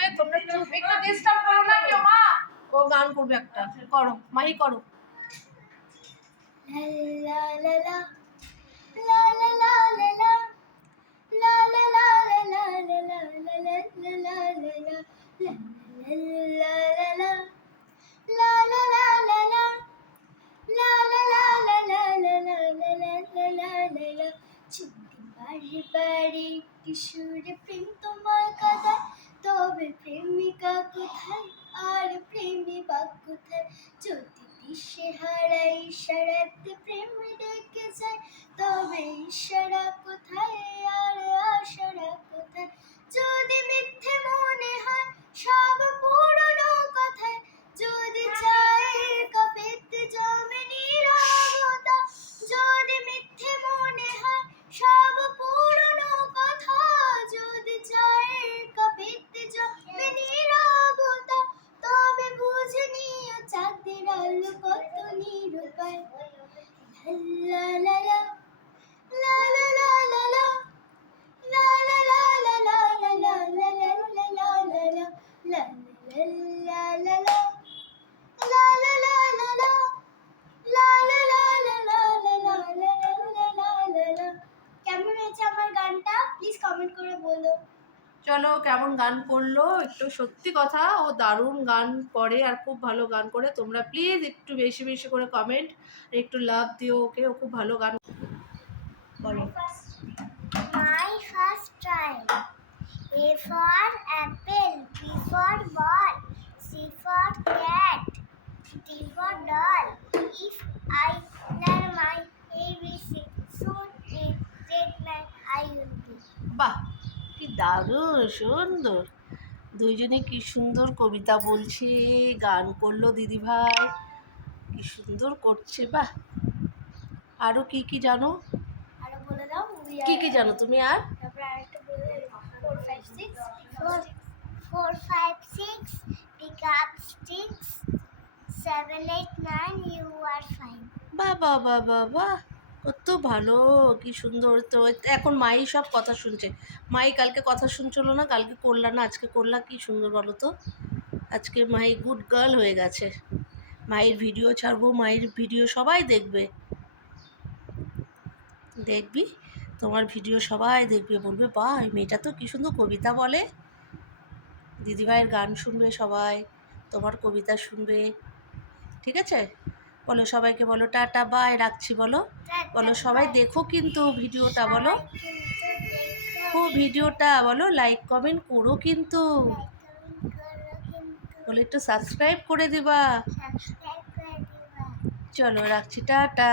করবে তোমরা চুপ একটু ডিস্টার্ব করো না কেউ মা ও গান করবে একটা করো মাহি করো চিনতে পারি পারি কিশোরে প্রেম তোমার কোথায় আর প্রেমিকা কোথায় যদি দিশে হারাই ইশারাতে প্রেম ডেকে যায়, তবে ইশারা কোথায় আর hello. চলো কেমন গান করল? একটু সত্যি কথা, ও দারুণ গান করে আর খুব ভালো গান করে। তোমরা প্লিজ একটু বেশি বেশি করে কমেন্ট একটু লাভ দিও ওকে, ও খুব ভালো গান বলো my first try A for apple B for দারুণ সুন্দর। দুইজনে কি সুন্দর কবিতা বলছে গান করল দিদি ভাই। কি সুন্দর করছে বা আরও কি কি জানো? কি কি জানো তুমি আর? বাবা বাবা বাবা কত ভালো, কি সুন্দর। তো এখন মাই সব কথা শুনছে। মাই কালকে কথা শুনছিল না, কালকে করলা না, আজকে করলা, কি সুন্দর বলো তো? আজকে মাই গুড গার্ল হয়ে গেছে। মায়ের ভিডিও ছাড়বো, মায়ের ভিডিও সবাই দেখবে। দেখবি? তোমার ভিডিও সবাই দেখবে, বলবে এই মেয়েটা তো কী সুন্দর কবিতা বলে। দিদিভাইয়ের গান শুনবে সবাই, তোমার কবিতা শুনবে। ঠিক আছে? বলো সবাইকে বলো টাটা বাই রাখছি বলো। বলো সবাই দেখো কিন্তু ভিডিওটা বলো। খুব ভিডিওটা বলো লাইক কমেন্ট করো কিন্তু। বলে একটু সাবস্ক্রাইব করে দিবা। চলো রাখছি টাটা।